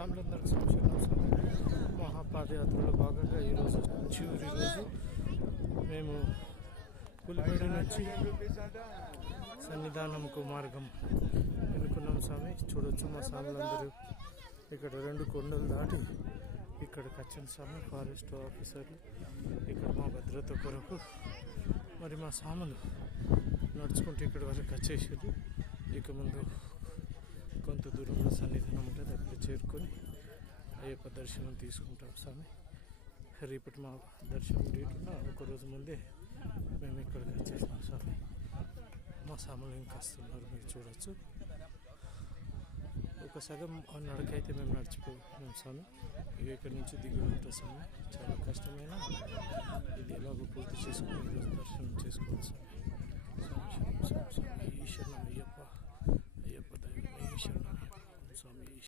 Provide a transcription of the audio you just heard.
స్వాములందరికీ సంక్షేమ మహాపాదయాత్రలో భాగంగా ఈరోజు చివరి రోజు మేము పులిపేట నుంచి సన్నిధానంకు మార్గం ఎన్నుకున్నాం స్వామి. చూడొచ్చు మా స్వాములందరూ ఇక్కడ 2 కొండలు దాటి ఇక్కడికి వచ్చిన స్వామి. ఫారెస్ట్ ఆఫీసర్లు ఇక్కడ మా భద్రత కొరకు మరి మా స్వాములు నడుచుకుంటూ ఇక్కడ వరకు వచ్చేసారు. ఇక ముందు కొంత దూరంలో సన్నిధానం ఉంటుంది, అక్కడ చేరుకొని అయ్యప్ప దర్శనం తీసుకుంటాం స్వామి. రేపటి మా దర్శనం డేట్ ఉన్న ఒకరోజు ముందే మేము ఇక్కడికి వచ్చేసాం స్వామి. మా స్వాములు ఇంకా వస్తున్నారు, మీరు చూడవచ్చు. ఒక సగం నడకైతే మేము నడిచిపోయాం స్వామి. ఇక ఇక్కడ నుంచి దిగి ఉంటాం స్వామి. చాలా కష్టమైన ఇది ఎలాగో పూర్తి చేసుకుని ఈరోజు దర్శనం చేసుకోవచ్చు స్వామి. స్వామి ఈశ్వరం అయ్యప్ప, అయ్యప్ప దైవం ఈశ్వరం.